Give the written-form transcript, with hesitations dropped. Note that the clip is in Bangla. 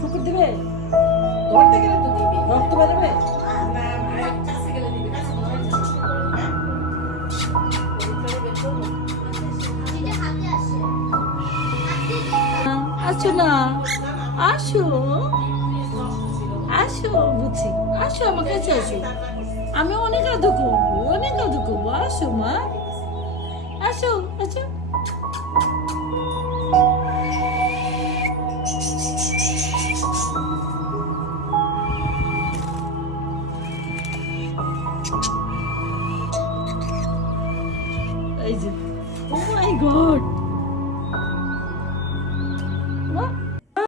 ঠুকুর দিবে, ধরতে গেলে তো দিবে। রক্ত বেরোবে। না, আর কাছে গেলে দিবে, কাছে ধরে যাবে। হ্যাঁ? ভিতরে বের করবো। আসো না, আসো আসো বুঝি, আসো আমার কাছে আসো, আমি অনেক আদর করবো, অনেক আদর করবো। আসো মা, আসো আসো।